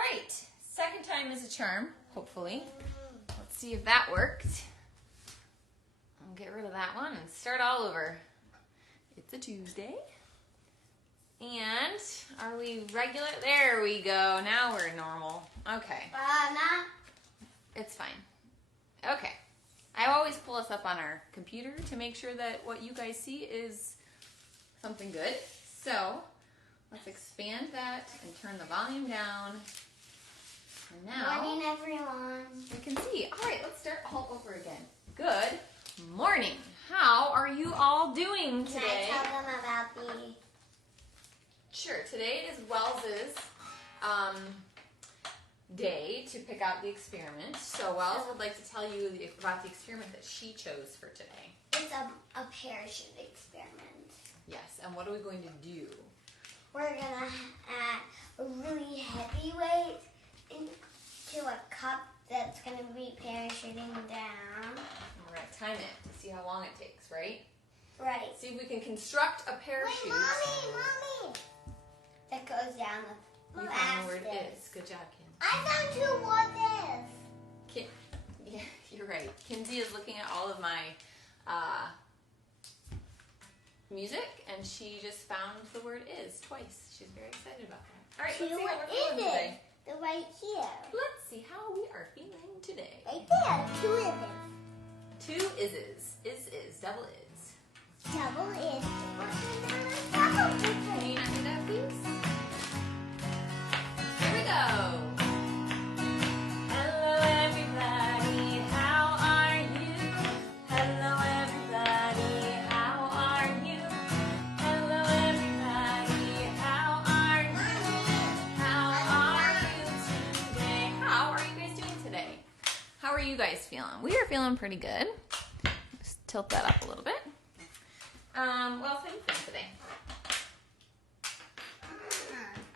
right, second time is a charm, hopefully. Let's see if that worked. I'll get rid of that one and start all over. It's a Tuesday. And are we regular? There we go. Now we're normal. Okay. It's fine. Okay. I always pull us up on our computer to make sure that what you guys see is something good. So let's expand that and turn the volume down. And now morning, everyone. We can see. All right, let's start all over again. Good morning. How are you all doing today? Can I tell them about the... Sure. Today is Wells's day to pick out the experiment. So Wells would like to tell you about the experiment that she chose for today. It's a parachute experiment. Yes, and what are we going to do? We're going to add a really heavy weight into a cup that's going to be parachuting down. We're going to time it to see how long it takes, right? Right. See if we can construct a parachute. Wait, Mommy! That goes down the You fastest. found the word is. Good job, Kim. I found two what is. Yeah, you're right. Kinsey is looking at all of my music, and she just found the word is twice. She's very excited about that. All right, let's see how we're feeling today. The right here. Let's see how we are feeling today. Right there. Two ises. Two ises. Is. Double is. Double is. Can you not do that, please? Here we go. Hello, everybody. How are you? Hello, everybody. How are you? Hello, everybody. How are you? How are you today? How are you guys doing today? How are you guys feeling? We are feeling pretty good. Just tilt that up a little bit. Well, how are you feeling today?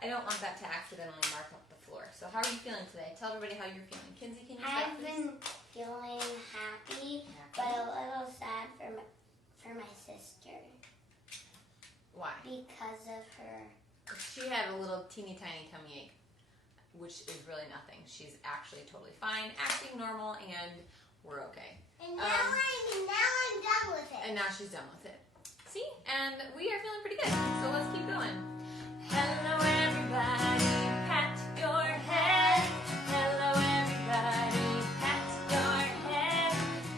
I don't want that to accidentally mark up the floor. So how are you feeling today? Tell everybody how you're feeling. Kinsey, can you start, I've please? been feeling happy, but a little sad for my sister Why? because of her. She had a little teeny tiny tummy ache, which is really nothing. She's actually totally fine, acting normal, and we're okay. And now I'm done with it. And now she's done with it. See? And we are feeling pretty good. So let's keep going. Hello, everybody. Pat your head. Hello, everybody. Pat your head.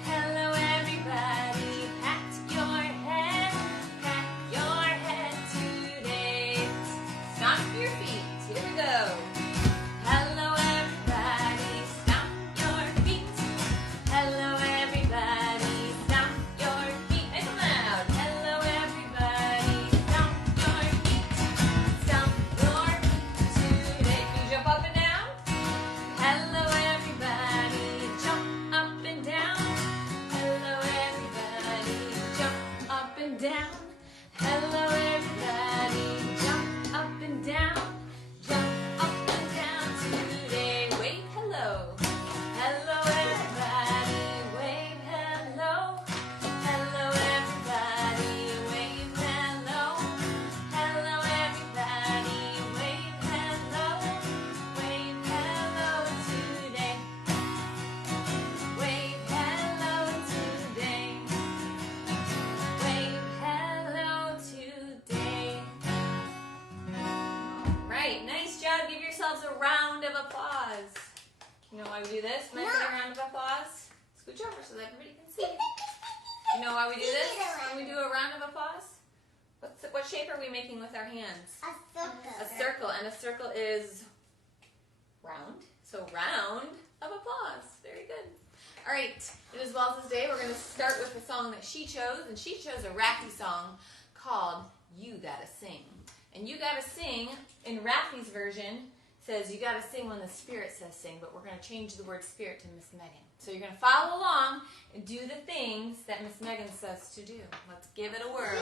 Hello, everybody. Pat your head. Pat your head today. Stomp your feet. Here we go. Hello, everybody. Stomp your feet. Hello, everybody. Stomp your feet. Nice and loud. Hello, everybody. Stomp your feet. Stomp your feet today. Can you jump up and down? Hello, everybody. Jump up and down. Hello, everybody. Jump up and down. Hello, everybody. Jump up and down. Jump up and down today. Wave hello. Hello, everybody. Wave hello. Hello, everybody. Wave hello. Hello, everybody. Wave hello. Wave hello today. Wave hello today. Wave hello today. All right, nice job. Give yourselves a round of applause. You know why we do this? Can I get a round of applause? Scooch over so that everybody can see. You know why we do this? When we do a round of applause? What shape are we making with our hands? A circle. A circle, and a circle is round. So round of applause. Very good. All right, it is Wells's day. We're going to start with the song that she chose, and she chose a Raffi song called You Gotta Sing. And You Gotta Sing, in Raffi's version, says you gotta sing when the Spirit says sing, but we're going to change the word Spirit to Miss Megan. So you're going to follow along and do the things that Miss Megan says to do. Let's give it a whirl.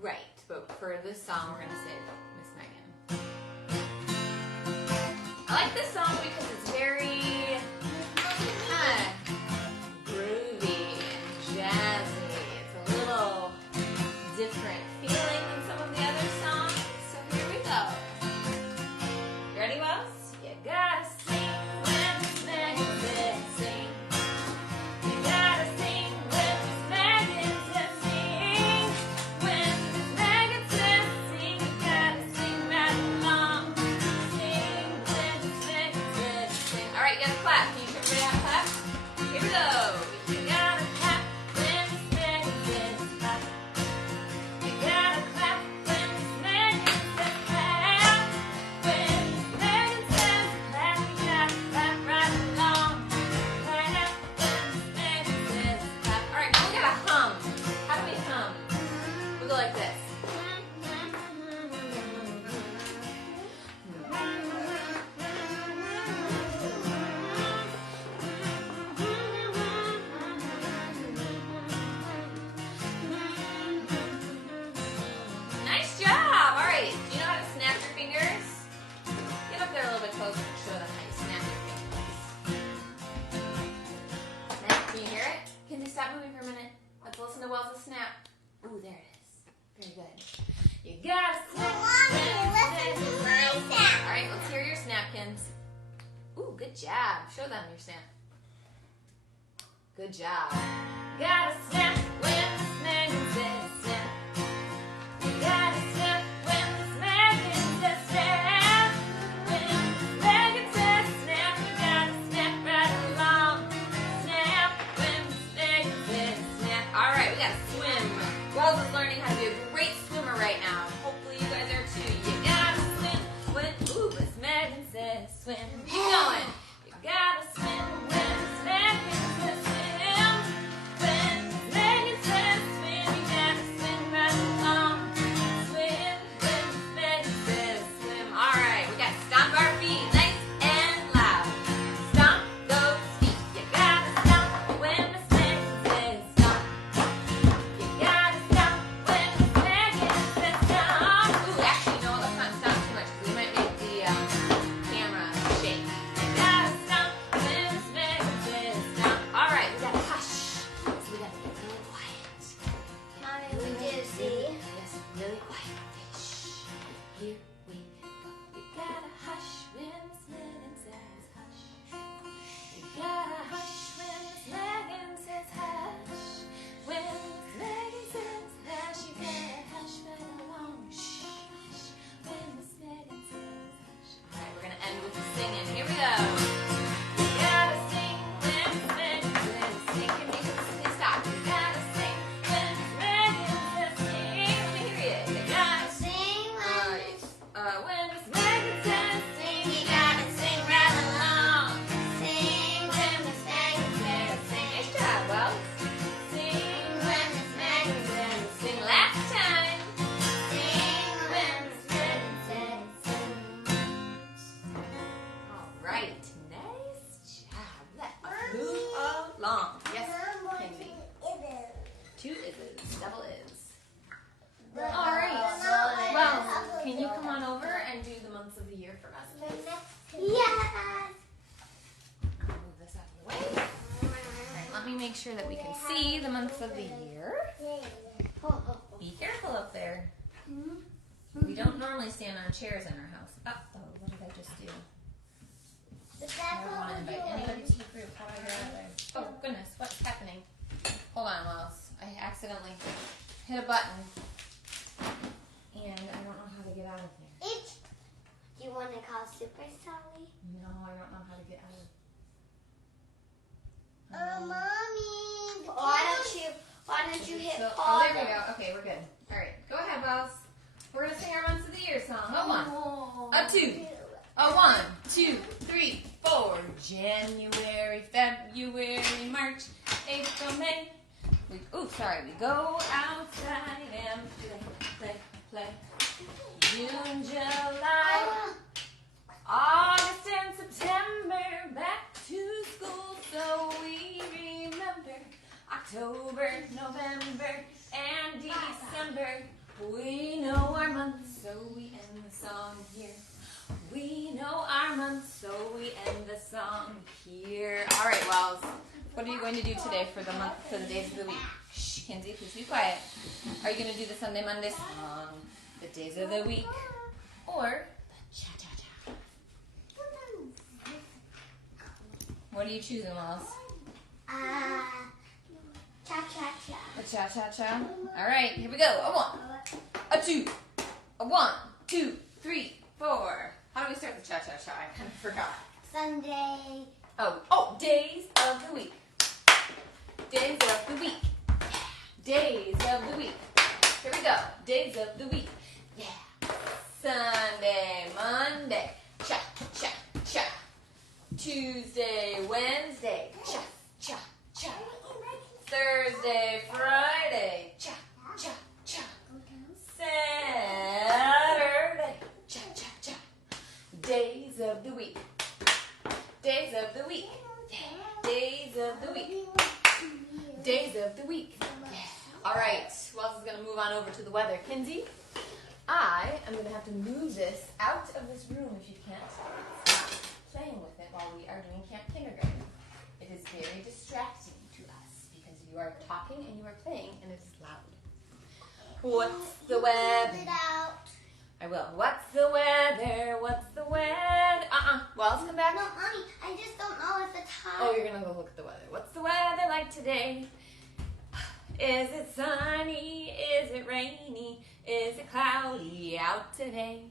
Right, but for this song, we're going to say Miss Megan. I like this song because it's very groovy and jazzy. It's a little different feeling than some of the other songs. So here we go. job. Show them your snap. Good job. Gotta snap when Miss Megan says snap. You gotta snap when Miss Megan says snap. When Miss Megan says snap, you gotta snap right along. Snap when Miss Megan says snap. All right, we gotta swim. Wells is learning how to be a great swimmer right now. Hopefully you guys are too. You gotta swim when Miss Megan says swim. Keep going. You gotta swim when Miss Megan says swim. When Miss Megan says swim, you gotta swim right along. Swim when Miss Megan says swim. All right, we got to stomp our feet, nice and loud. Stomp those feet. You gotta stomp when Miss Megan says stomp. You gotta stomp when Miss Megan says stomp. Ooh, actually, no, let's not stomp too much. We might make the camera shake. You gotta stomp when Miss Megan says stomp. All right, we gotta hush. So we gotta get really quiet. Mommy, we do, see? Yes, really quiet. Shh. Here we go. You gotta hush when Miss Megan says hush. You gotta hush when Miss Megan says hush. When Miss Megan says hush, you gotta hush right along. Shh. Hush. When Miss Megan says hush. All right, we're gonna end with the singing. Here we go. You gotta sing when Miss Megan says sing. Can you stop? You gotta sing when Miss Megan says sing. Let me hear you. You gotta Sing when Miss Megan says sing, you gotta sing right along. sing when Miss Megan says Sing. Nice job, Wells. Sing when Miss Megan says sing. Last time. sing when Miss Megan says sing. All right. Nice job. Let's move along. Yes, Kenzie. Two is's. Double is. All right. Well, can you come on over and do the months of the year for us, please? Yes. Move this out of the way. All right, let me make sure that we can see the months of the year. Be careful up there. We don't normally stand on chairs in our house. Uh-oh, what did I just do? I don't want to invite anybody to the group. How do I get out of there? Oh, goodness, what's happening? Hold on, Wells. I accidentally hit a button, and I don't know how to get out of there. Do you want to call Super Sally? No, I don't know how to get out of Mommy. Why don't you hit Oh, pause? there we go. Okay, we're good. All right, go ahead, Wells. We're going to sing our months of the year song. A one, a two, a 1, 2, 3, 4. January, February, March, April, May. We go outside and play. June, July, August and September, back to school, so we remember. October, November, and December. We know our months, so we end the song here. We know our months, so we end the song here. All right, Wells. What are you going to do today for the days of the week? Shh, Kinsey, please be quiet. Are you going to do the Sunday, Monday song, the days of the week, or the cha-cha-cha? What are you choosing, Wells? Cha-cha-cha. The cha-cha-cha? All right, here we go. A 1, a 2, a 1, 2, 3, 4. How do we start the cha-cha-cha? I kind of forgot. Sunday. Oh, days of the week. Days of the week. Days of the week. Here we go. Days of the week. Yeah. Sunday, Monday. Cha, cha, cha. Tuesday, Wednesday. Cha, cha, cha. Thursday, Friday. Cha, cha, cha. Saturday. Cha, cha, cha. Days of the week. Days of the week. Days of the week. Days of the week. All right. Wells is going to move on over to the weather. Kinsey, I am going to have to move this out of this room if you can't stop playing with it while we are doing Camp Kindergarten. It is very distracting to us because you are talking and you are playing and it is loud. What's the weather? Move it out. I will. What's the weather? What's the weather? Wells, come back. No, Mommy, I I just don't know if it's hot. Oh, you're gonna go look at the weather. What's the weather like today? Is it sunny? Is it rainy? Is it cloudy out today?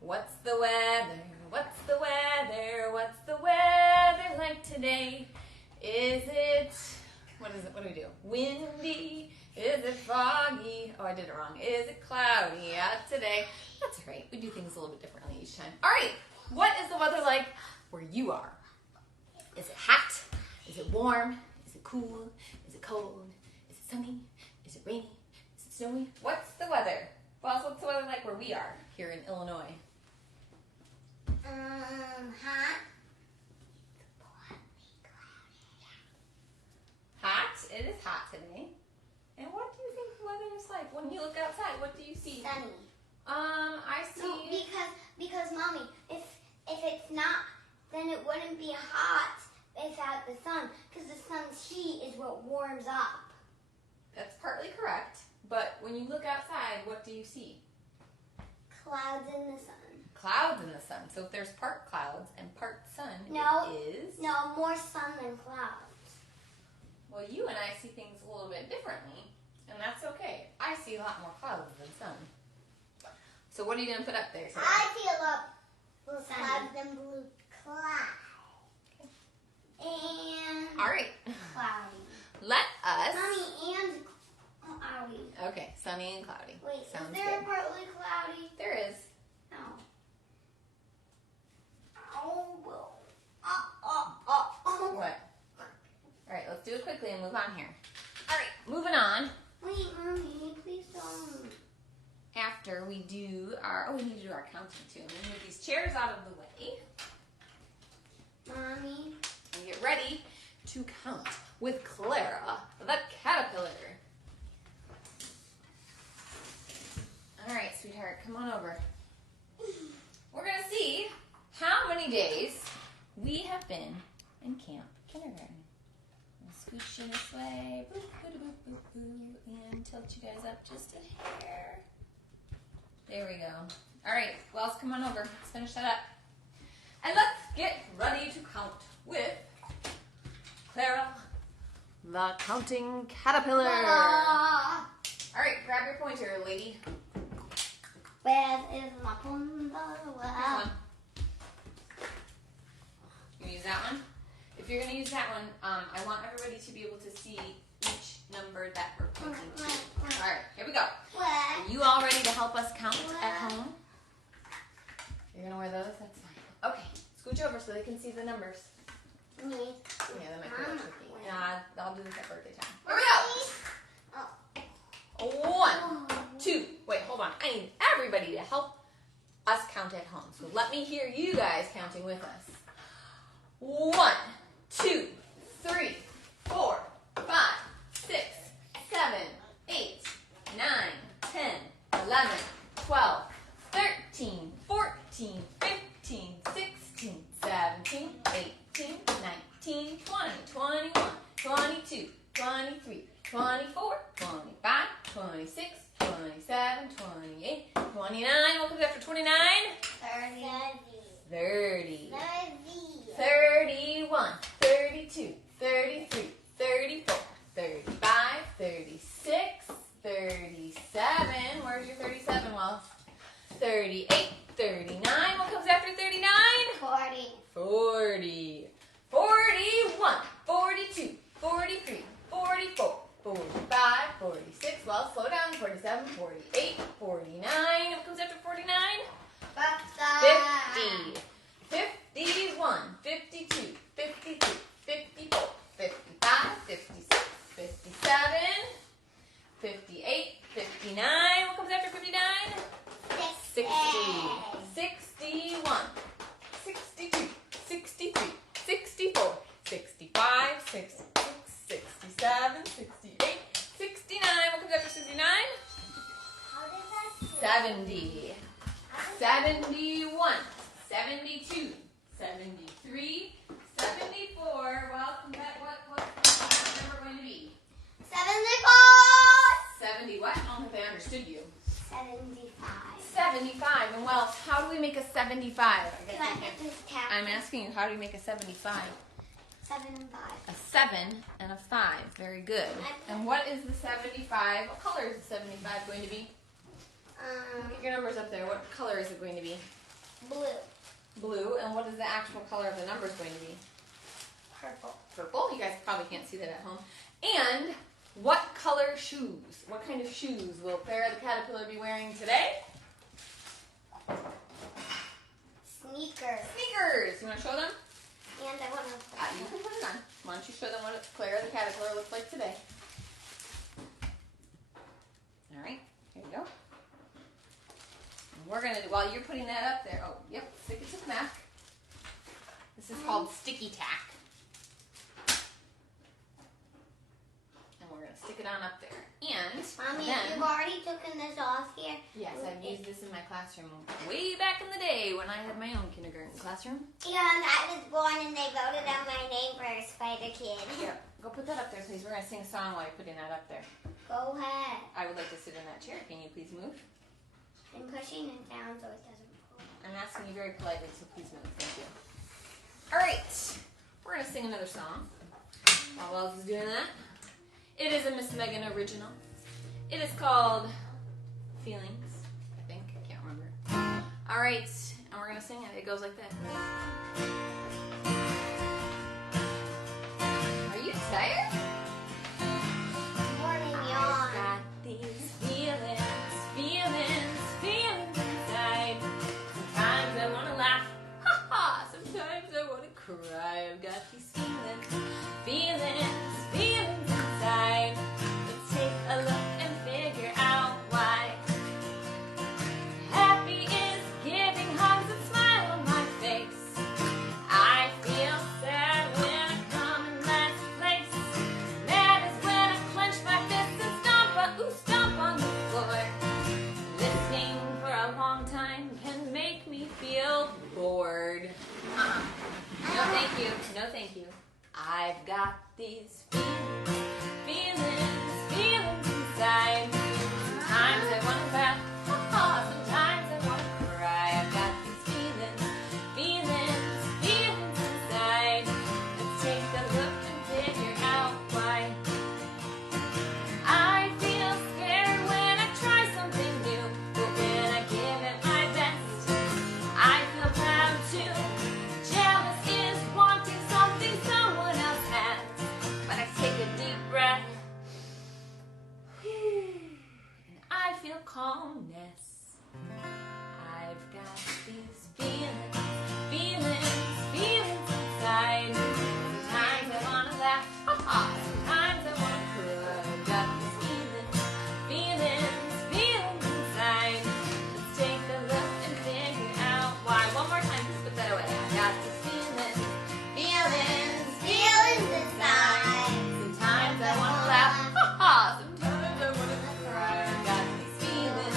What's the weather? What's the weather? What's the weather like today? Is it, what is it? What do we do? Windy? Is it foggy? Oh, I did it wrong. Is it cloudy out today? That's all right. We do things a little bit differently each time. All right. What is the weather like where you are? Is it hot? Is it warm? Is it cool? Is it cold? Is it sunny? Is it rainy? Is it snowy? What's the weather? Wells, what's the weather like where we are here in Illinois? Hot. Hot? It is hot today. And what do you think the weather is like when you look outside? What do you see? Sunny. I see. No, because mommy, if it's not, then it wouldn't be hot without the sun, because the sun's heat is what warms up. That's partly correct. But when you look outside, what do you see? Clouds in the sun. Clouds in the sun. So if there's part clouds and part sun, No. it is. No, more sun than clouds. Well, you and I see things a little bit differently, and that's okay. I see a lot more clouds than sun. So what are you going to put up there today? I see a lot blue clouds than blue clouds. And All right. cloudy. Let us. Sunny and cloudy. Okay, sunny and cloudy. Wait, Sounds is there good. partly cloudy? There is. No. Oh, well. What? All right, let's do it quickly and move on here. All right, moving on. Wait, mommy, please don't. After we do our, we need to do our counting too. I'm gonna move these chairs out of the way Mommy. and get ready to count with Clara, the caterpillar. All right, sweetheart, come on over. We're gonna see how many days we have been in camp kindergarten. I'll scooch you this way, boop, boop, boop, boop, boop, and tilt you guys up just a hair. There we go. All right, Wells, come on over. Let's finish that up. And let's get ready to count with Clara, the counting caterpillar. All right, grab your pointer, lady. Where is my pointer? Here's one. You gonna use that one? If you're gonna use that one, I want everybody to be able to see each number that we're pointing to. All right, here we go. Are you all ready to help us count at home? You're gonna wear those? That's fine. Okay, scooch over so they can see the numbers. Me. Yeah, that might be a little tricky. Yeah, I'll do this at birthday time. Here we go. 1, 2. Wait, hold on. I need everybody to help us count at home. So let me hear you guys counting with us. 1, 2, 3, 4, 5, 6, 7, 8, 9, 10, 11, 12, 13, 14, 15, 16, 17, 18, 19, 20, 21, 22, 23, 24, 25, 26, 27, 28, 29. What comes after 29? 30. 31, 32, 33, 34, 35, 36, 37. Where's your 37, Wells? 38, 39. What comes after 39? 40. 41, 42, 43, 44, 45, 46. Well, slow down. 47, 48, 49. What comes after 49? 50. 51, 52, 53, 54, 55, 56, 57, 58, 59. What comes after 59? 60. 61, 62, 63, 64, 65, 66, 67, 68, 69. What comes after 69? 70. 71, 72, 73, 74. Well, what number going to be? 74. 70 what? I don't think they understood you. 75. 75. And well, how do we make a 75? Can I get this tap? I'm asking you, how do we make a 75? 7 and 5. A 7 and a 5. Very good. And what is the 75? What color is the 75 going to be? Look at your numbers up there. What color is it going to be? Blue. Blue. And what is the actual color of the numbers going to be? Purple. Purple. You guys probably can't see that at home. And what color shoes? What kind of shoes will Clara the caterpillar be wearing today? Sneakers. Sneakers. You want to show them? And I want to. You can put it on. Why don't you show them what Clara the caterpillar looks like today? All right. Here you go. And we're going to, while you're putting that up there, stick it to the mat. This is called sticky tack. And we're going to stick it on up there. And Mommy, then, you've already taken this off here. yes, I've used this in my classroom way back in the day when I had my own kindergarten classroom. Yeah, and I was born and they voted on my name for a spider kid. Yeah, go put that up there, please. We're going to sing a song while you're putting that up there. Go ahead. I would like to sit in that chair. Can you please move? I'm pushing it down so it doesn't pull. I'm asking you very politely, so please move. Thank you. All right, we're going to sing another song. While Wells is doing that, it is a Miss Megan original. It is called Feelings, I think. I can't remember. All right, and we're going to sing it. It goes like this. Are you tired? Morning I've yawn. got these feelings, feelings, feelings inside. Sometimes I want to laugh, ha ha. Sometimes I want to cry. I've got these feelings, feelings, feelings inside. Let's take a look and figure out why. Happy is giving hugs and smile on my face. I feel sad when I come in last place. Mad is when I clench my fists and stomp on the floor. Listening for a long time can make me feel bored. No thank you, no thank you. I've got these feelings, feelings, feelings inside. Sometimes I want to laugh, sometimes I want to cry. I've got these feelings, feelings, feelings inside. Let's take a look and figure out why. I feel scared when I try something new, but when I give it my best, I feel proud too. Jealous is wanting something someone else has, but I take a deep breath, and I feel calmness. I've got these feelings, feelings, feelings inside. Sometimes I want to laugh, sometimes I want to cry. I've got these feelings, feelings, feelings inside. Let's take a look and figure out why. One more time, just put that away. I've got these feelings, feelings, Feelings inside. sometimes I want to laugh, sometimes I want to cry. I've got these feelings,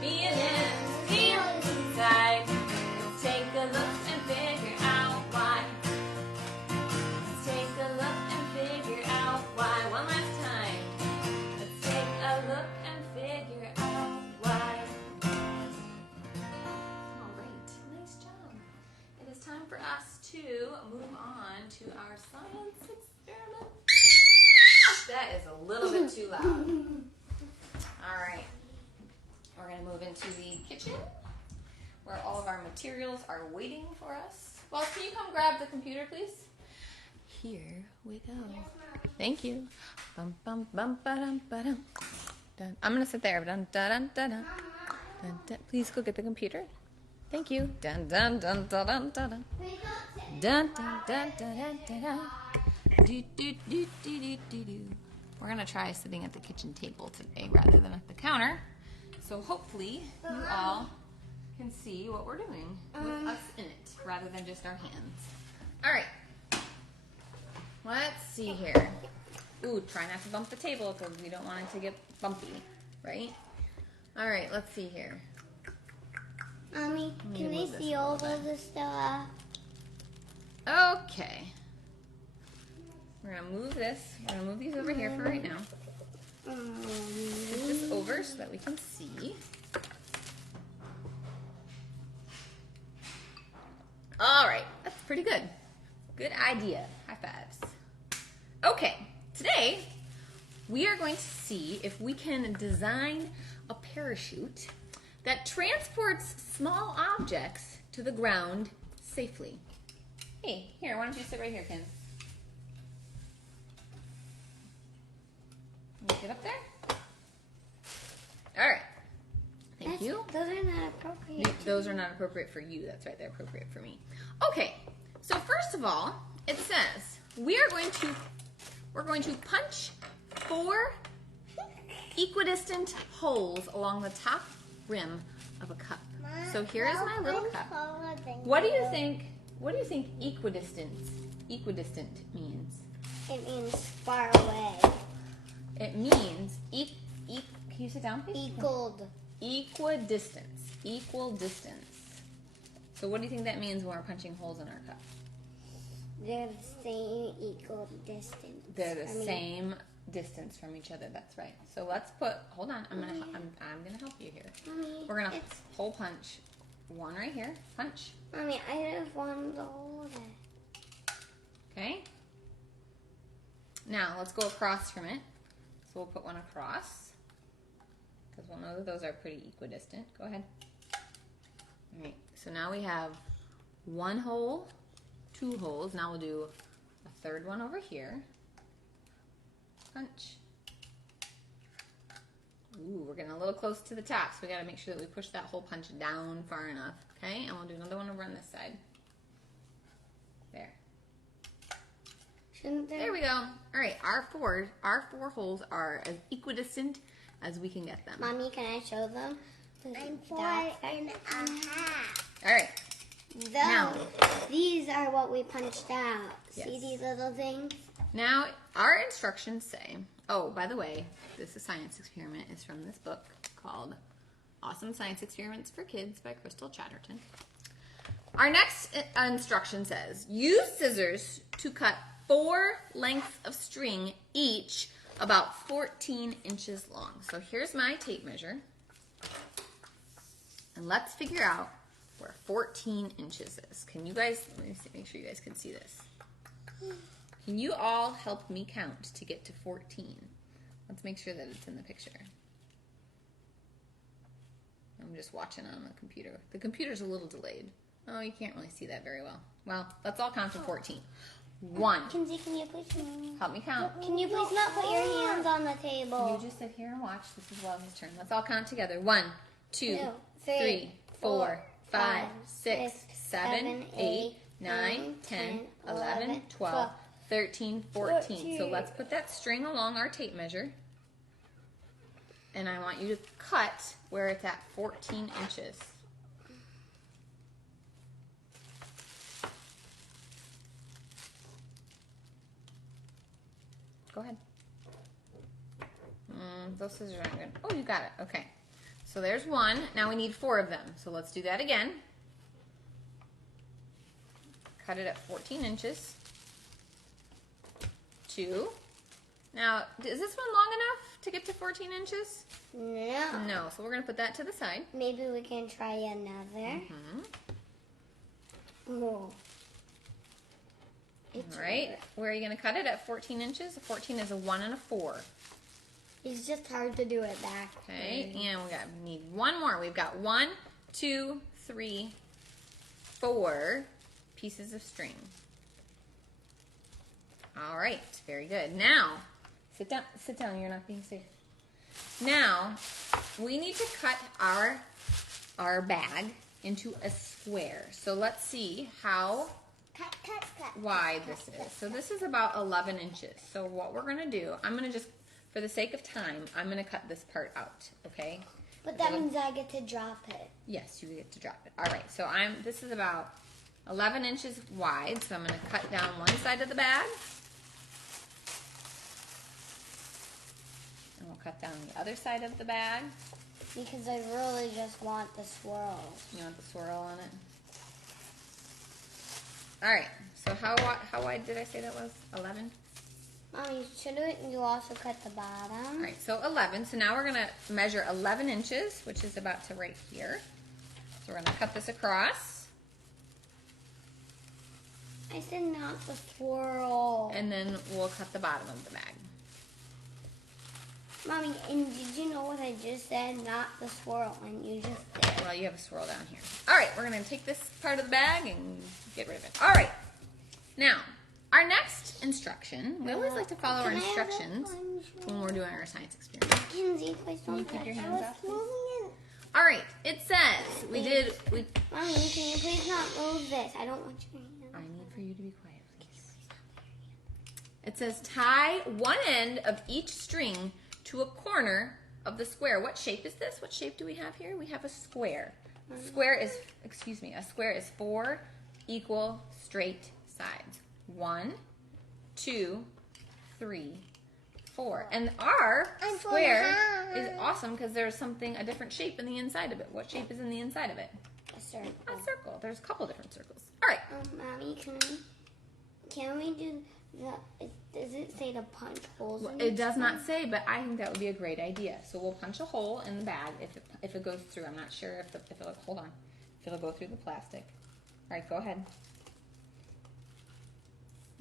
feelings, feelings inside. Let's take a look and figure out why. Let's take a look and figure out why. One last time. Let's take a look and figure out why. All right, nice job. It is time for us to move on to our science experiment. That is a little bit too loud. All right, we're going to move into the kitchen where all of our materials are waiting for us. Well, can you come grab the computer, please? Here we go. Thank you. Bum, bum, bum, ba-dum, ba-dum. Dun. I'm going to sit there. Dun, dun, dun, dun, dun. Dun, dun. Please go get the computer. Thank you. Dun, dun, dun, dun, dun, dun, dun. Dun, dun, dun, dun, dun, dun, dun. Do, do, do, do, do, do, do. We're going to try sitting at the kitchen table today rather than at the counter. So hopefully you all can see what we're doing with us in it rather than just our hands. All right. Let's see here. Ooh, try not to bump the table because we don't want it to get bumpy, right? All right, let's see here. Mommy, can we move this see a all little of the stuff? Okay. We're going to move this. We're going to move these over here for right now. Put this over so that we can see. All right, that's pretty good. Good idea. High fives. Okay, today we are going to see if we can design a parachute that transports small objects to the ground safely. Hey, here, why don't you sit right here, Ken? Get up there. All right. Thank you. Those are not appropriate. Those are not appropriate for you. That's right. They're appropriate for me. Okay. So first of all, it says we're going to punch 4 equidistant holes along the top rim of a cup. So here's my little cup. What do you think? What do you think equidistant means? It means far away. It means can you sit down, please? Equidistance. Equal distance. So what do you think that means when we're punching holes in our cup? They're the same equal distance. They're the same distance from each other. That's right. So let's put. Hold on. I'm gonna help you here. Mommy, We're gonna hole punch one right here. Punch. Mommy, I just want to hold it. Okay. Now let's go across from it. So we'll put one across because we'll know that those are pretty equidistant. Go ahead. All right. So now we have 1 hole, 2 holes. Now we'll do a 3rd one over here. Punch. Ooh, we're getting a little close to the top, so we got to make sure that we push that hole punch down far enough. Okay, and we'll do another one over on this side. There. There we go. All right, our four holes are as equidistant as we can get them. Mommy, can I show them? I'm 4.5. All right. Now, these are what we punched out. Yes. See these little things? Now, our instructions say, oh, by the way, this science experiment is from this book called Awesome Science Experiments for Kids by Crystal Chatterton. Our next instruction says, use scissors to cut 4 lengths of string, each about 14 inches long. So here's my tape measure. And let's figure out where 14 inches is. Can you guys, let me see, make sure you guys can see this. Can you all help me count to get to 14? Let's make sure that it's in the picture. I'm just watching on the computer. The computer's a little delayed. Oh, you can't really see that very well. Well, let's all count to 14. 1. Kinsey, can you please Help me count. Can you please not put your hands on the table? You just sit here and watch. This is Wesley's turn. Let's all count together. 1, 2, 3, 3, 4, 5, 6, 7, 8, 9, 10, 11, 12, 13, 14. So let's put that string along our tape measure. And I want you to cut where it's at 14 inches. Go ahead. Those scissors aren't good. Oh, you got it. Okay. So there's 1. Now we need 4 of them. So let's do that again. Cut it at 14 inches. 2. Now, is this one long enough to get to 14 inches? No. No. So we're going to put that to the side. Maybe we can try another. Oh. All right. Where are you going to cut it? At 14 inches? 14 is a 1 and a 4. It's just hard to do it back. Okay. And we need 1 more. We've got 1, 2, 3, 4 pieces of string. All right. Very good. Now, sit down. Sit down. You're not being safe. Now, we need to cut our bag into a square. So let's see how wide this is. So this is about 11 inches. So what we're going to do, I'm going to just, for the sake of time, I'm going to cut this part out, okay? But that means I get to drop it. Yes, you get to drop it. All right, so this is about 11 inches wide, so I'm going to cut down one side of the bag. And we'll cut down the other side of the bag. Because I really just want the swirl. You want the swirl on it? All right, so how wide did I say that was? 11? Mommy, shouldn't you also cut the bottom? All right, so 11. So now we're going to measure 11 inches, which is about to right here. So we're going to cut this across. I said not the swirl. And then we'll cut the bottom of the bag. Mommy, and did you know what I just said? Not the swirl, and you just did. Well, you have a swirl down here. All right, we're going to take this part of the bag and get rid of it. All right. Now, our next instruction, we always like to follow our instructions when we're doing our science experiment. Kenzie, please Can you don't keep your touch. hands I off, was please? moving All right, it says we Mommy, can you please not move this? I don't want your hands. I need for you to be quiet, please. It says tie one end of each string to a corner of the square. What shape is this? What shape do we have here? We have a square. A square is 4 equal straight sides. 1, 2, 3, 4. And our square is awesome because there's a different shape in the inside of it. What shape is in the inside of it? A circle. A circle. There's a couple different circles. All right. Mommy, can we do the? Does it say to punch holes? Well, in it does not say, but I think that would be a great idea. So we'll punch a hole in the bag if it goes through. I'm not sure if it'll, hold on, if it'll go through the plastic. All right, go ahead.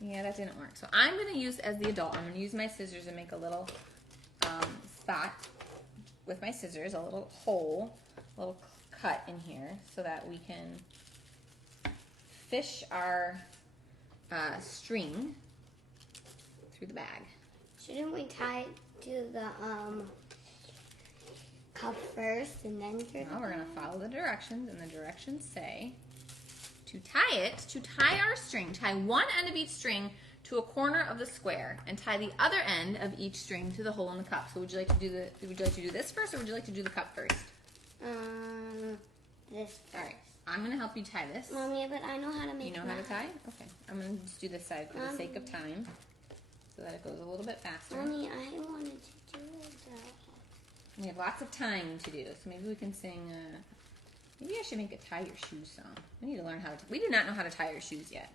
Yeah, that didn't work. So I'm going to use, as the adult, I'm going to use my scissors and make a little spot with my scissors, a little hole, a little cut in here so that we can fish our string through the bag. Shouldn't we tie it to the cup first and then through Now we're going to follow the directions, and the directions say to tie our string, tie one end of each string to a corner of the square, and tie the other end of each string to the hole in the cup. So would you like to do this first, or would you like to do the cup first? This first. All right, I'm going to help you tie this. Mommy, but I know how to make You know how to tie? Okay, I'm going to just do this side for the sake of time, so that it goes a little bit faster. Mommy, I wanted to do that. We have lots of time to do, so maybe we can sing. Maybe I should make a tie your shoes song. We need to learn how to. We do not know how to tie our shoes yet,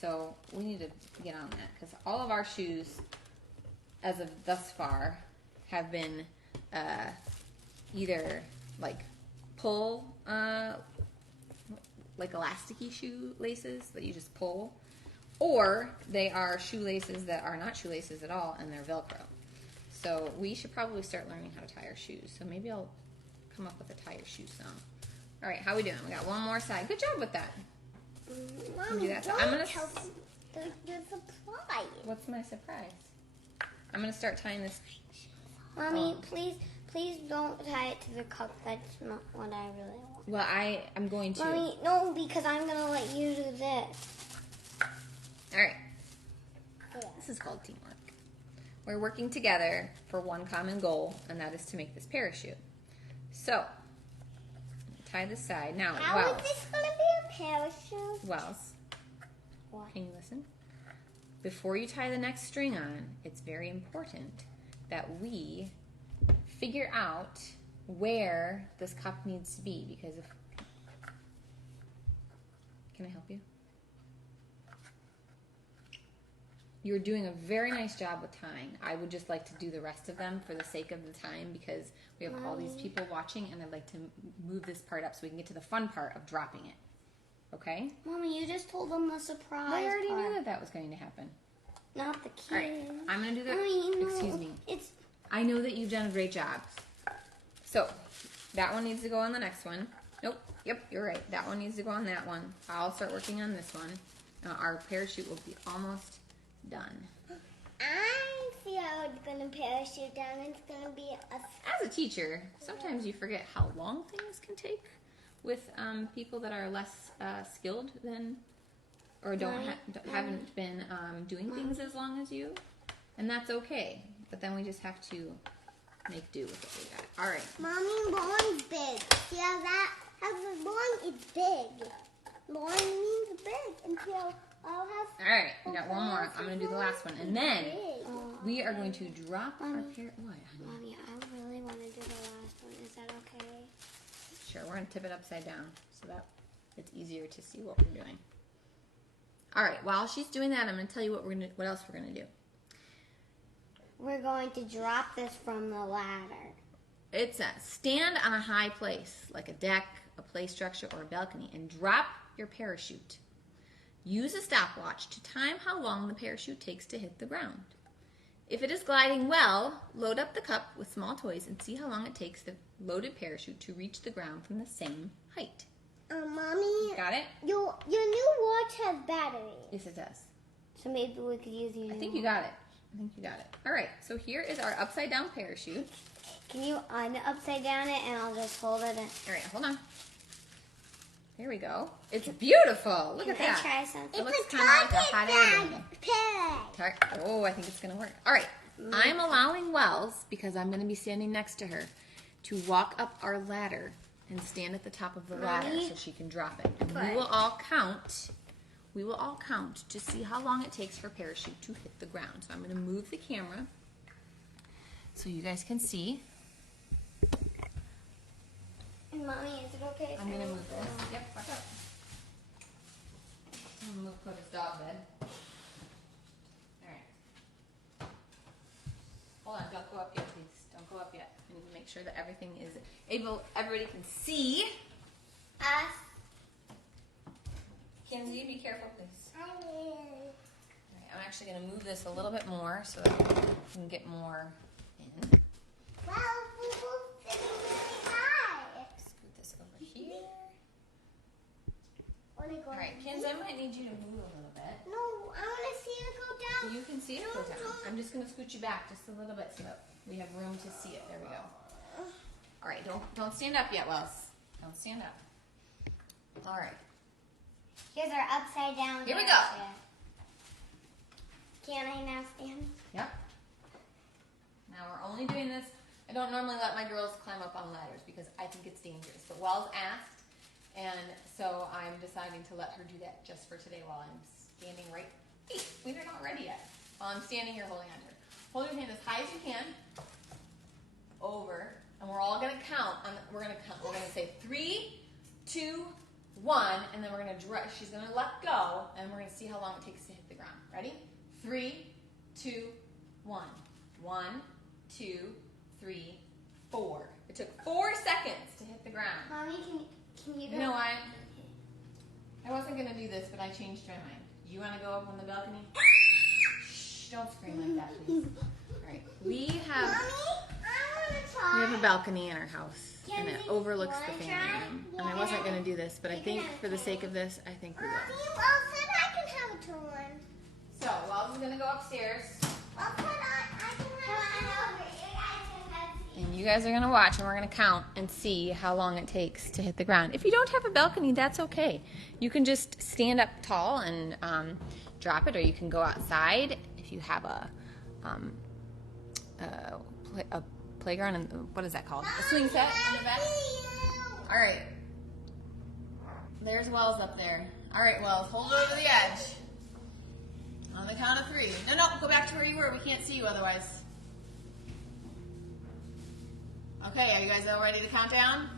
so we need to get on that because all of our shoes, as of thus far, have been either like pull, like elasticy shoelaces that you just pull, or they are shoelaces that are not shoelaces at all and they're Velcro. So we should probably start learning how to tie our shoes. So maybe I'll come up with a tie your shoes song. All right, how we doing? We got one more side. Good job with that. Mommy, Do that. So I'm gonna. the supply. What's my surprise? I'm gonna start tying this. Mommy, please don't tie it to the cup. That's not what I really want. Well, I'm going to. Mommy, no, because I'm gonna let you do this. All right. This is called teamwork. We're working together for one common goal, and that is to make this parachute. So, tie this side. Now, How Wells. is this gonna be a parachute? Wells, What? can you listen? Before you tie the next string on, it's very important that we figure out where this cup needs to be, because if... Can I help you? You're doing a very nice job with tying. I would just like to do the rest of them for the sake of the time because we have all these people watching, and I'd like to move this part up so we can get to the fun part of dropping it. Okay? Mommy, you just told them the surprise I already part. knew that was going to happen. Not the kids. All right, I'm going to do the... Mommy, no, Excuse me. It's... I know that you've done a great job. So, that one needs to go on the next one. Nope. Yep, you're right. That one needs to go on that one. I'll start working on this one. Our parachute will be almost done. I see how it's gonna parachute down. It's gonna be a... As a teacher, sometimes you forget how long things can take with people that are less skilled than, or haven't been doing things as long as you, and that's okay. But then we just have to make do with what we got. All right. Mommy, Lauren's big. See how that? How the Lauren is big. Lauren means big until I'll have... All right, we got one more. I'm going to do the last one. And then we are going to drop our pair... What, honey? Mommy, I really want to do the last one. Is that okay? Sure, we're going to tip it upside down so that it's easier to see what we're doing. All right, while she's doing that, I'm going to tell you what else we're going to do. We're going to drop this from the ladder. It says, stand on a high place, like a deck, a play structure, or a balcony, and drop your parachute. Use a stopwatch to time how long the parachute takes to hit the ground. If it is gliding well, load up the cup with small toys and see how long it takes the loaded parachute to reach the ground from the same height. Mommy. Got it? Your new watch has batteries. Yes, it does. So maybe we could use your I think you got it. I think you got it. All right, so here is our upside down parachute. Can you upside down it and I'll just hold it? All right, hold on. There we go. It's beautiful. Look at that. Can I try something? It looks kind of like a hot air balloon. Oh, I think it's going to work. All right. I'm allowing Wells, because I'm going to be standing next to her, to walk up our ladder and stand at the top of the ladder so she can drop it. And we will all count. We will all count to see how long it takes for parachute to hit the ground. So I'm going to move the camera so you guys can see. Mommy, is it okay? I'm going to move this. Yep, back up. I'm going to move Coda's dog bed. Alright. Hold on, don't go up yet, please. Don't go up yet. I need to make sure that everything is everybody can see. Us. Kenzie, be careful, please. I will. Alright, I'm actually going to move this a little bit more so that we can get more in. Well, we will sit really high. Scoot this over here. Alright, Alright, Kenzie, I might need you to move a little bit. No, I want to see it go down. You can see it go down. I'm just going to scoot you back just a little bit so that we have room to see it. There we go. All right, don't stand up yet, Wells. Don't stand up. All right. Here's our upside down. Here we go. Can I now stand? Yep. Now we're only doing this. I don't normally let my girls climb up on ladders because I think it's dangerous. But Wells asked, and so I'm deciding to let her do that just for today while I'm standing right. Hey, we're not ready yet. While I'm standing here holding on to her. Hold your hand as high as you can. Over. And we're all going to count. We're going to count. We're going to say 3, 2, 1, and then we're going to she's going to let go, and we're going to see how long it takes to hit the ground. Ready? 3, 2, 1. 1, 2, 3, 4. It took 4 seconds to hit the ground. Mommy, can you go? You know, I wasn't going to do this, but I changed my mind. You want to go up on the balcony? Shh, don't scream like that, please. All right. We have a balcony in our house, and it overlooks the family room. And I wasn't going to do this, but I think for the sake of this, I think we will. I can have a turn. So, Wells is going to go upstairs, and you guys are going to watch, and we're going to count and see how long it takes to hit the ground. If you don't have a balcony, that's okay. You can just stand up tall and drop it, or you can go outside if you have a playground, and what is that called? A swing set in the back. All right. There's Wells up there. All right, Wells, hold it over the edge. On the count of 3. No, go back to where you were. We can't see you otherwise. Okay, are you guys all ready to count down?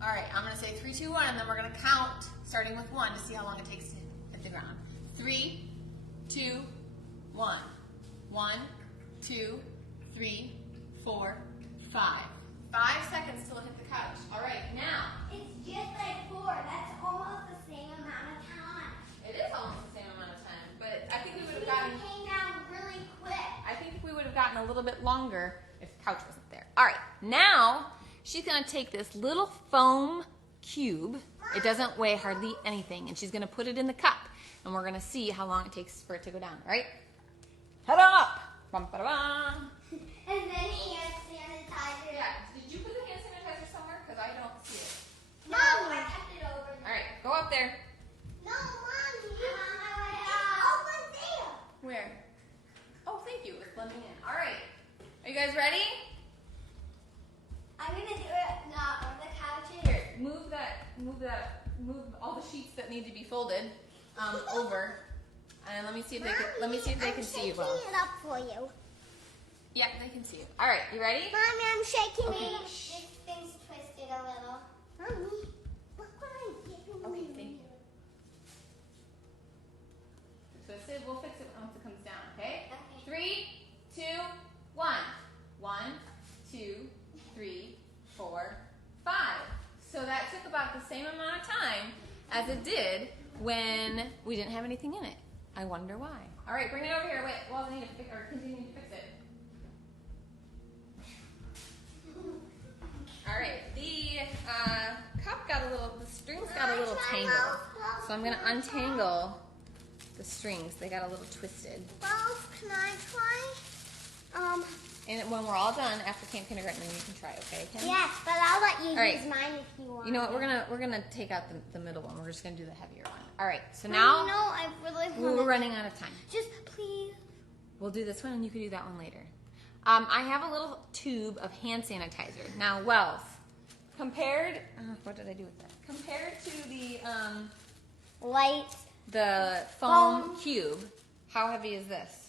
All right, I'm going to say 3, 2, 1, and then we're going to count, starting with 1, to see how long it takes to hit the ground. 3, 2, 1. 1, 2, 3, 4, 5. 5 seconds till it hit the couch. All right, now. It's just like 4. That's almost the same amount of time. It is almost the same amount of time, but I think we would have gotten. It came down really quick. I think we would have gotten a little bit longer if the couch wasn't there. All right, now she's gonna take this little foam cube. It doesn't weigh hardly anything, and she's gonna put it in the cup, and we're gonna see how long it takes for it to go down. All right? Head on up. Bum, ba, da, bum. And then hand sanitizer. Yeah. Did you put the hand sanitizer somewhere? Because I don't see it. No, I kept it over there. All right, go up there. No, Mommy. I'm on my way out. Over there. Where? Oh, thank you. It's blending in. All right. Are you guys ready? I'm gonna do it not on the couch. Here, move all the sheets that need to be folded over, and let me see if they can see you well. I'm shaking it up for you. Yeah, they can see you. All right, you ready? Mommy, I'm shaking Okay. it. This thing's twisted a little. Mommy, look what I'm giving Okay, you. thank you. Twisted. We'll fix it once it comes down. Okay. Okay. 3, 2, 1. 1, 2, 3, 4, 5. So that took about the same amount of time as it did when we didn't have anything in it. I wonder why. All right, bring it over here. Wait, well, I need to fix, or continue to fix it. All right, the cup got a little, the strings got a little tangled. So I'm gonna untangle the strings. They got a little twisted. Ralph, can I try? And when we're all done after Camp Kindergarten, then you can try, okay, Ken? Yes, but I'll let you All right. use mine if you want. You know what? We're gonna take out the middle one. We're just gonna do the heavier one. All right. So now No, I really want. we're running out of time. Just please. We'll do this one, and you can do that one later. I have a little tube of hand sanitizer. Now, Wells, compared, what did I do with that? Compared to Lights. the foam cube, how heavy is this?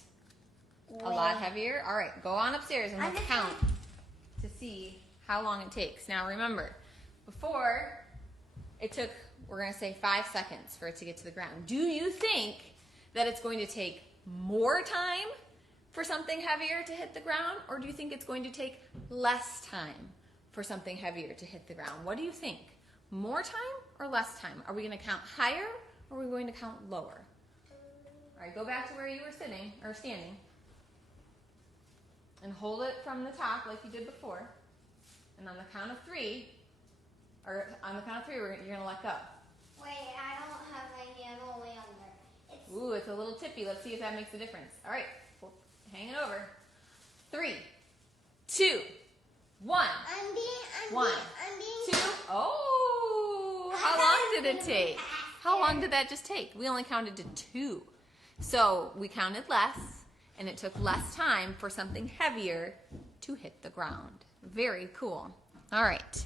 A lot heavier? All right, go on upstairs and let's count to see how long it takes. Now remember, before it took, we're going to say 5 seconds for it to get to the ground. Do you think that it's going to take more time for something heavier to hit the ground, or do you think it's going to take less time for something heavier to hit the ground? What do you think? More time or less time? Are we going to count higher, or are we going to count lower? All right, go back to where you were sitting or standing. And hold it from the top like you did before. And on the count of 3, you're going to let go. Wait, I don't have my hand all the way under. Ooh, it's a little tippy. Let's see if that makes a difference. All right, hang it over. 3, 2, 1. I'm being 1, 2. Oh, how long did it take? How long did that just take? We only counted to 2. So we counted less. And it took less time for something heavier to hit the ground. Very cool. All right.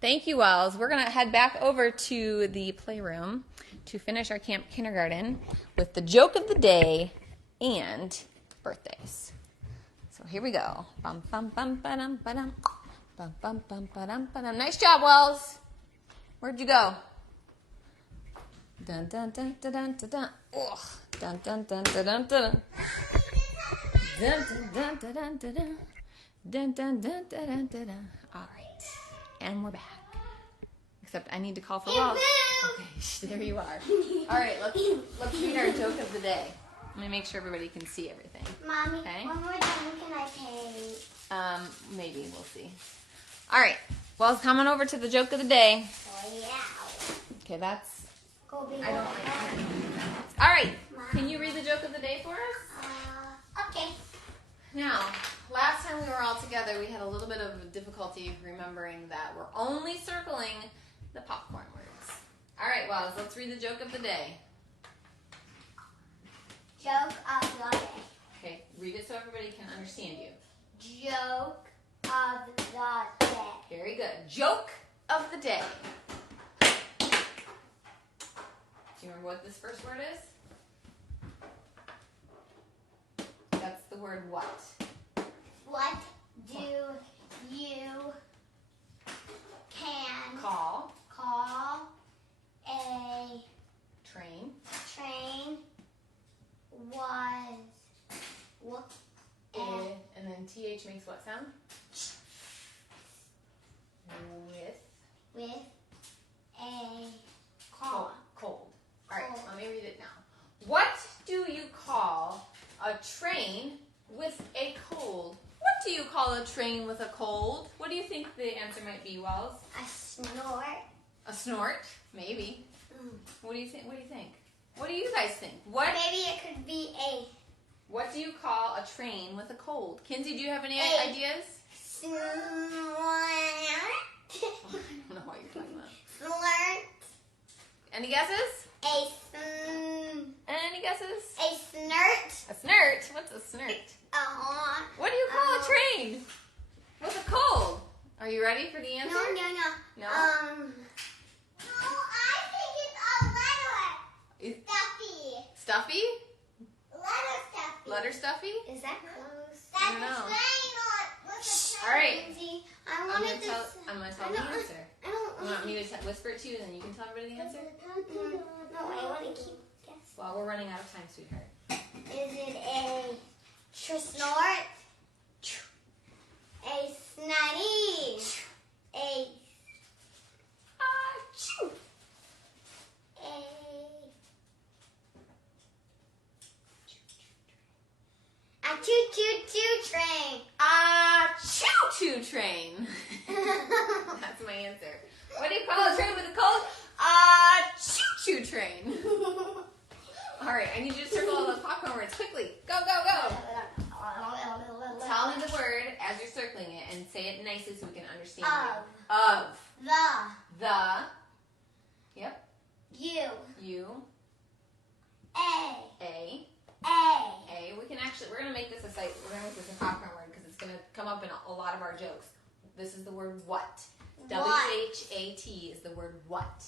Thank you, Wells. We're going to head back over to the playroom to finish our Camp Kindergarten with the joke of the day and birthdays. So here we go. Bum, bum, bum, ba-dum, ba-dum. Bum, bum, bum, ba-dum, ba-dum. Nice job, Wells. Where'd you go? Dun, dun, dun, dun, dun, dun. Ugh. Dun, dun, dun, dun, dun, dun. Dun, dun, dun, dun, dun, dun. Dun, dun, dun, dun, dun, dun, dun. All right, and we're back. Except I need to call for Wells. Okay, there you are. All right, let's read our joke of the day. Let me make sure everybody can see everything. Mommy, Okay. when we're done, can I paint? Maybe we'll see. All right, Wells, come on over to the joke of the day. Oh, yeah. Okay, that's. Go big. I don't like that. All right, can you read the joke of the day for us? Okay. Now, last time we were all together, we had a little bit of difficulty remembering that we're only circling the popcorn words. All right, Wells, let's read the joke of the day. Joke of the day. Okay, read it so everybody can understand you. Joke of the day. Very good. Joke of the day. Do you remember what this first word is? That's the word what? What do you can Call a train train was and then TH makes what sound? With a cold. Cold. All right, Cold. let me read it now. What do you call a train with a cold? What do you call a train with a cold? What do you think the answer might be, Wells? a snort. A snort? Maybe. What do you think? What do you think? What do you guys think? What? Maybe it could be a What do you call a train with a cold? Kinsey, do you have any A. ideas? snort. I don't know what you're talking about. Snort. Any guesses? Any guesses? A snort. A snort? What's a snort? What do you call a train with a cold? Are you ready for the answer? No. No? No, I think it's a letter. Stuffy. Stuffy? Letter stuffy. Letter stuffy? Is that close? I don't know. All right. I I'm wanted going to tell the don't- answer. I don't You want me to whisper it to you and then you can tell everybody the answer? No, I want to keep guessing. Well, we're running out of time, sweetheart. Is it a snort? A snotty? A Achoo. a brain. All right, I need you to circle all those popcorn words quickly. Go, go, go. Tell me the word as you're circling it and say it nicely so we can understand you. Of. The. Yep. You. A. We're gonna make this a popcorn word because it's gonna come up in a lot of our jokes. This is the word what. W-H-A-T is the word what.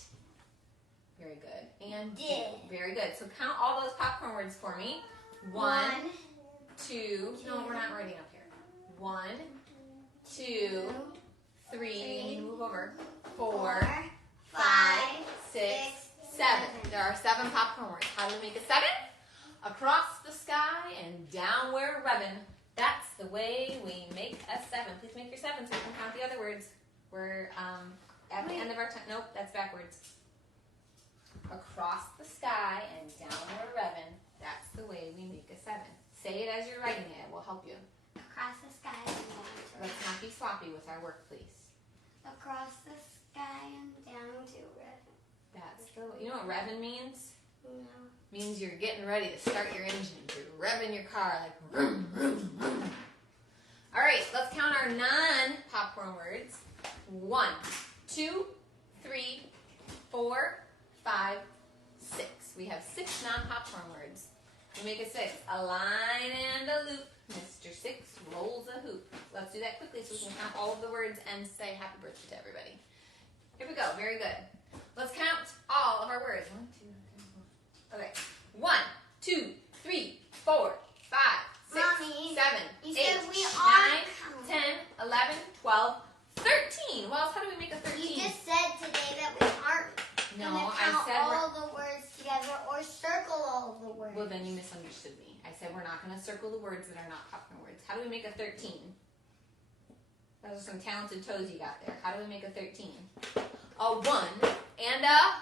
Very good. And did. Very good. So count all those popcorn words for me. 1, 2. No, we're not writing up here. 1, 2, 3. Move over. 4, 5, 6, 7. There are 7 popcorn words. How do we make a 7? Across the sky and down we're revving. That's the way we make a 7. Please make your 7 so we can count the other words. We're at the end of our time. Nope, that's backwards. Across the sky and down we're revving. That's the way we make a 7. Say it as you're writing it. It will help you. Across the sky and down to Let's not be sloppy with our work, please. Across the sky and down to revving. That's the way. You know what revving means? No. Means you're getting ready to start your engine. You're revving your car like vroom, vroom, vroom. All right, let's count our non-popcorn words. 1, 2, 3, 4, 5, 6. We have 6 non-popcorn words. We make a 6. A line and a loop. Mr. 6 rolls a hoop. Let's do that quickly so we can count all of the words and say happy birthday to everybody. Here we go. Very good. Let's count all of our words. 1, 2, 3, 4. Okay. 1, 2, 3, 4, 5, 6, Mommy, 7, you 8, said we 9, are 10, 11, 12, 13. Well, how do we make a 13? You just said today that we aren't No, going to I count said all the words together or circle all of the words. Well, then you misunderstood me. I said we're not going to circle the words that are not popcorn words. How do we make a 13? Those are some talented toes you got there. How do we make a 13? A 1 and a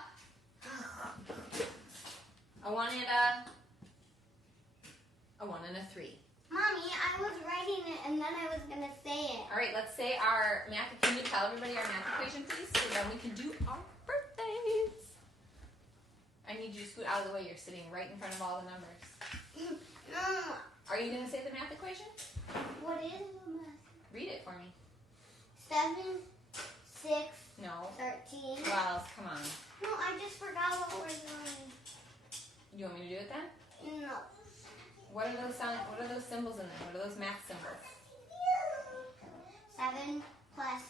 1 and a 3. Mommy, I was writing it and then I was going to say it. All right, let's say our math. Can you tell everybody our math equation, please? So then we can do our birthdays. I need you to scoot out of the way. You're sitting right in front of all the numbers. No. Are you going to say the math equation? What is the math? Read it for me. 7, 6, No. 13. Wells, come on. No, I just forgot what we're doing. You want me to do it then? No. What are those symbols in there? What are those math symbols? 7 plus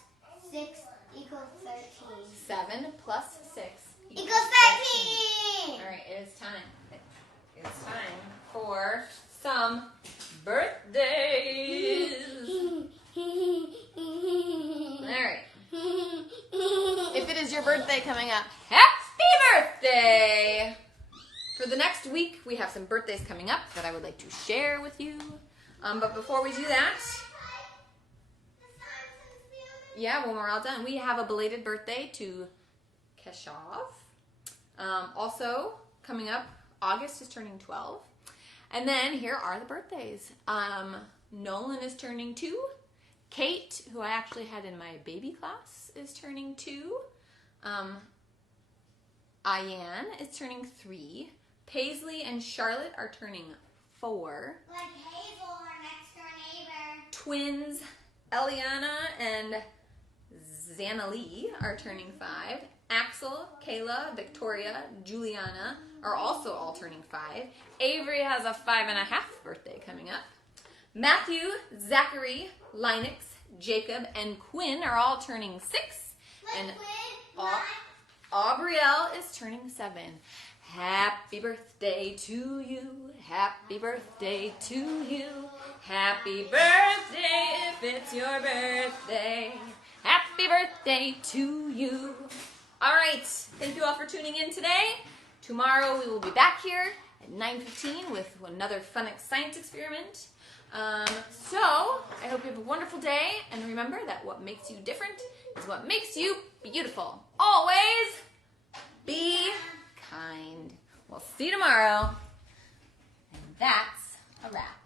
6 equals 13. 7 plus 6 Equals 13! All right, it is time. It's time for some birthdays. All right. If it is your birthday coming up, happy birthday! For the next week, we have some birthdays coming up that I would like to share with you. But before we do that, yeah, when we're all done, we have a belated birthday to Keshav. Also, coming up, August is turning 12. And then here are the birthdays. Nolan is turning 2. Kate, who I actually had in my baby class, is turning 2. Ayan is turning 3. Paisley and Charlotte are turning 4. Like Hazel, our next door neighbor. Twins Eliana and Xanalee are turning 5. Axel, Kayla, Victoria, Juliana are also all turning 5. Avery has a 5.5 birthday coming up. Matthew, Zachary, Linux, Jacob, and Quinn are all turning 6. And Aubrielle is turning 7. Happy birthday to you. Happy birthday to you. Happy birthday if it's your birthday. Happy birthday to you. All right. Thank you all for tuning in today. Tomorrow we will be back here at 9:15 with another fun science experiment. So I hope you have a wonderful day. And remember that what makes you different is what makes you beautiful. Always be kind. We'll see you tomorrow. And that's a wrap.